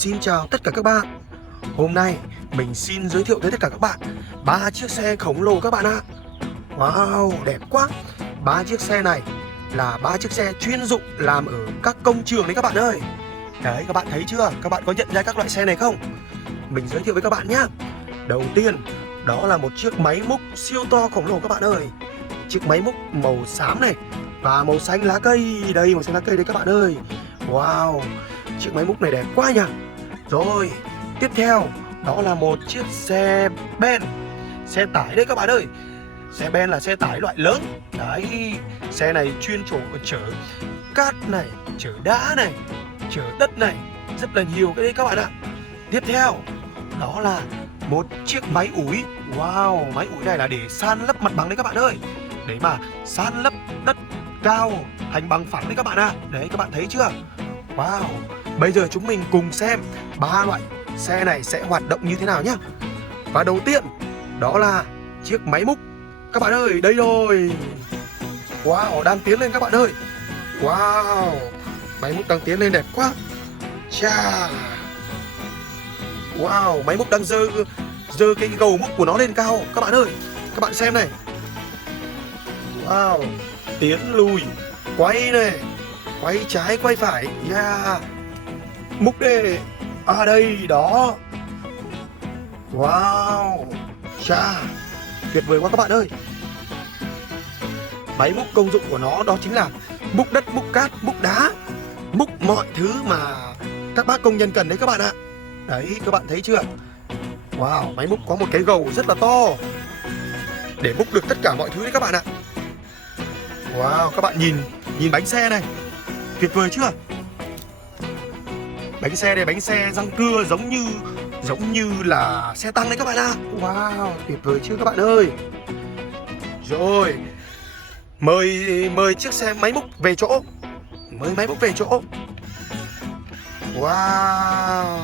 Xin chào tất cả các bạn. Hôm nay mình xin giới thiệu tới tất cả các bạn 3 chiếc xe khổng lồ các bạn ạ. Wow, đẹp quá. 3 chiếc xe này là 3 chiếc xe chuyên dụng làm ở các công trường đấy các bạn ơi. Đấy, các bạn thấy chưa? Các bạn có nhận ra các loại xe này không? Mình giới thiệu với các bạn nhé. Đầu tiên, đó là một chiếc máy múc siêu to khổng lồ các bạn ơi. Chiếc máy múc màu xám này và màu xanh lá cây. Đây, màu xanh lá cây đây các bạn ơi. Wow, chiếc máy múc này đẹp quá nhỉ. Rồi, tiếp theo đó là một chiếc xe ben, xe tải đấy các bạn ơi. Xe ben là xe tải loại lớn. Đấy, xe này chuyên chở cát này, chở đá này, chở đất này, rất là nhiều cái đấy các bạn ạ. Tiếp theo đó là một chiếc máy ủi. Wow, máy ủi này là để san lấp mặt bằng đấy các bạn ơi. Để mà san lấp đất cao thành bằng phẳng đấy các bạn ạ. Đấy, các bạn thấy chưa? Wow, bây giờ chúng mình cùng xem 3 loại xe này sẽ hoạt động như thế nào nhé. Và đầu tiên đó là chiếc máy múc. Các bạn ơi, đây rồi. Wow, đang tiến lên các bạn ơi. Wow, máy múc đang tiến lên đẹp quá. Chà. Wow, máy múc đang giơ cái gầu múc của nó lên cao các bạn ơi. Các bạn xem này. Wow, tiến lùi, quay này, quay trái quay phải. Yeah. Múc đây. À đây, đó. Wow. Chà, tuyệt vời quá các bạn ơi. Máy múc công dụng của nó đó chính là múc đất, múc cát, múc đá, múc mọi thứ mà các bác công nhân cần đấy các bạn ạ. Đấy, các bạn thấy chưa? Wow, máy múc có một cái gầu rất là to để múc được tất cả mọi thứ đấy các bạn ạ. Wow, các bạn nhìn bánh xe này, tuyệt vời chưa? Bánh xe này, bánh xe răng cưa giống như là xe tăng đấy các bạn ạ. Wow, tuyệt vời chưa các bạn ơi? Rồi, mời chiếc xe máy múc về chỗ. Mời máy múc về chỗ. Wow,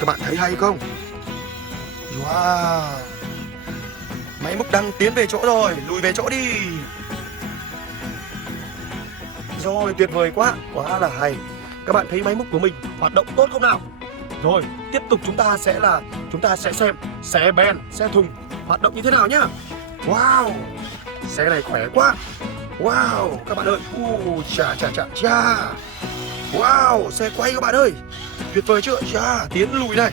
các bạn thấy hay không? Wow, máy múc đang tiến về chỗ rồi, lùi về chỗ đi. Rồi, tuyệt vời quá, quá là hay. Các bạn thấy máy múc của mình hoạt động tốt không nào? Rồi, tiếp tục chúng ta sẽ xem xe ben, xe thùng hoạt động như thế nào nhá. Wow, xe này khỏe quá. Wow, các bạn ơi. Chà. Wow, xe quay các bạn ơi. Tuyệt vời chưa? Chà, tiến lùi này.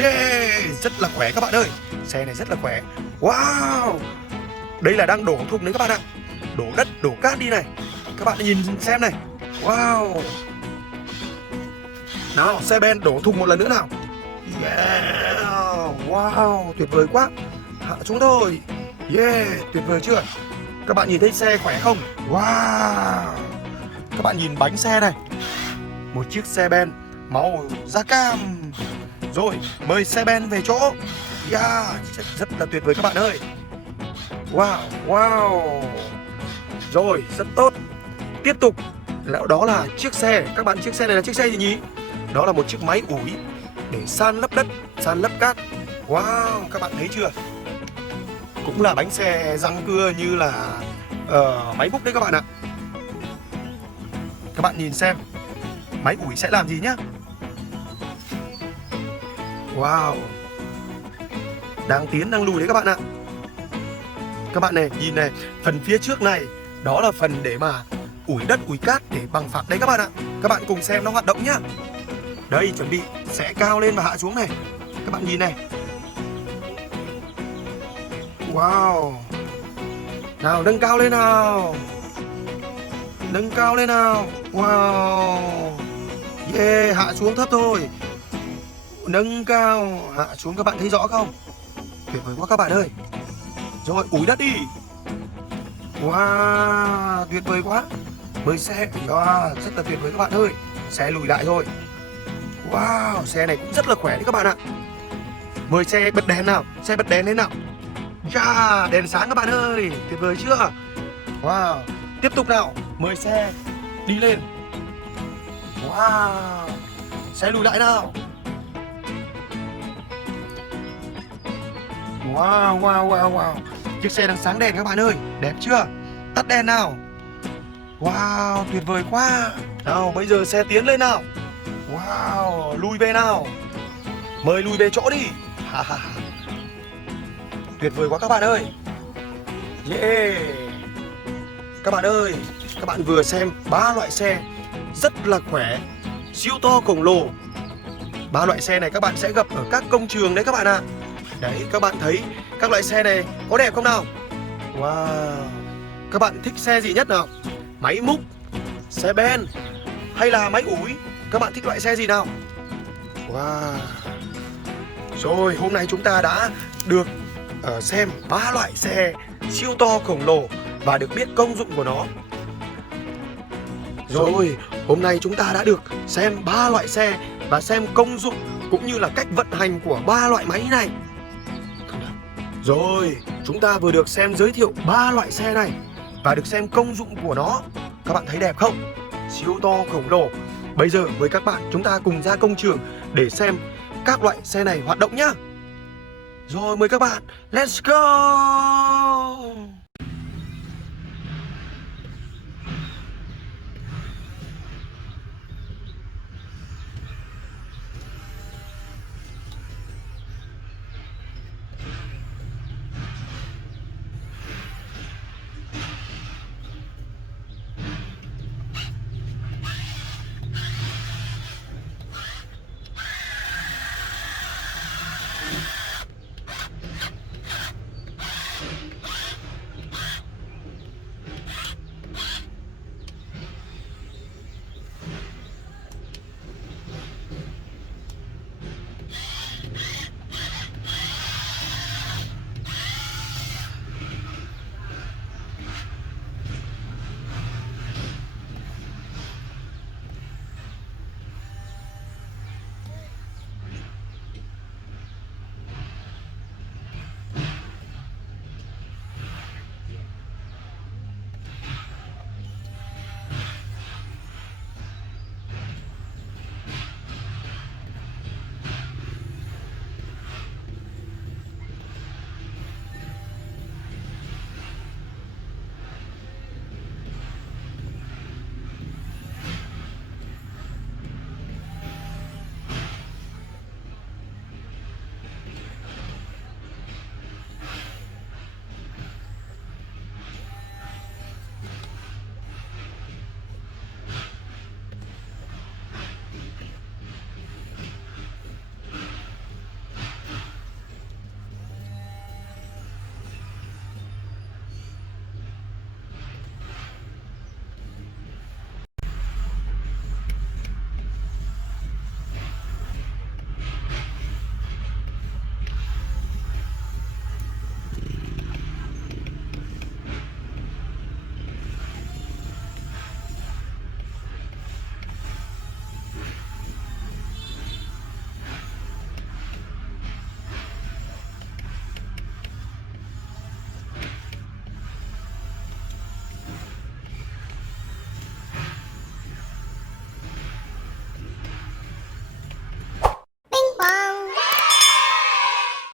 Yeah, rất là khỏe các bạn ơi. Xe này rất là khỏe. Wow, đây là đang đổ thùng đấy các bạn ạ. Đổ đất, đổ cát đi này. Các bạn nhìn xem này. Wow. Nào, xe ben đổ thùng một lần nữa nào. Yeah. Wow, tuyệt vời quá. Hạ xuống thôi. Yeah, tuyệt vời chưa? Các bạn nhìn thấy xe khỏe không? Wow. Các bạn nhìn bánh xe này. Một chiếc xe ben màu da cam. Rồi, mời xe ben về chỗ. Yeah, rất là tuyệt vời các bạn ơi. Wow. Rồi, rất tốt. Tiếp tục đó là chiếc xe. Các bạn, chiếc xe này là chiếc xe gì nhỉ? Đó là một chiếc máy ủi để san lấp đất, san lấp cát. Wow, các bạn thấy chưa? Cũng là bánh xe răng cưa như là máy múc đấy các bạn ạ. Các bạn nhìn xem máy ủi sẽ làm gì nhá. Wow, đang tiến đang lùi đấy các bạn ạ. Các bạn này, nhìn này, phần phía trước này đó là phần để mà ủi đất, ủi cát để bằng phẳng đấy các bạn ạ. Các bạn cùng xem nó hoạt động nhá. Đây, chuẩn bị sẽ cao lên và hạ xuống này. Các bạn nhìn này. Wow. Nào, nâng cao lên nào. Nâng cao lên nào. Wow. Yeah, hạ xuống thấp thôi. Nâng cao, hạ xuống, các bạn thấy rõ không? Tuyệt vời quá các bạn ơi. Rồi, ủi đất đi. Wow, tuyệt vời quá. Mời xe. Wow, rất là tuyệt vời các bạn ơi. Xe lùi lại rồi. Wow, xe này cũng rất là khỏe đấy các bạn ạ. Mời xe bật đèn nào. Xe bật đèn lên nào. Yeah, đèn sáng các bạn ơi. Tuyệt vời chưa? Wow, tiếp tục nào. Mời xe đi lên. Wow, xe lùi lại nào. Wow. Chiếc xe đang sáng đèn các bạn ơi. Đẹp chưa? Tắt đèn nào. Wow, tuyệt vời quá. Nào, bây giờ xe tiến lên nào. Wow, lùi về nào. Mời lùi về chỗ đi. Ha, ha, ha. Tuyệt vời quá các bạn ơi. Yeah. Các bạn ơi, các bạn vừa xem 3 loại xe rất là khỏe, siêu to khổng lồ. 3 loại xe này các bạn sẽ gặp ở các công trường đấy các bạn ạ. Đấy, các bạn thấy các loại xe này có đẹp không nào? Wow. Các bạn thích xe gì nhất nào? Máy múc, xe ben hay là máy ủi? Các bạn thích loại xe gì nào? Wow. Rồi, hôm nay chúng ta đã được xem 3 loại xe siêu to khổng lồ và được biết công dụng của nó. Rồi, hôm nay chúng ta đã được xem 3 loại xe và xem công dụng cũng như là cách vận hành của 3 loại máy này. Rồi, chúng ta vừa được xem giới thiệu 3 loại xe này và được xem công dụng của nó. Các bạn thấy đẹp không? Siêu to khổng lồ. Bây giờ với các bạn chúng ta cùng ra công trường để xem các loại xe này hoạt động nhá. Rồi mời các bạn, let's go!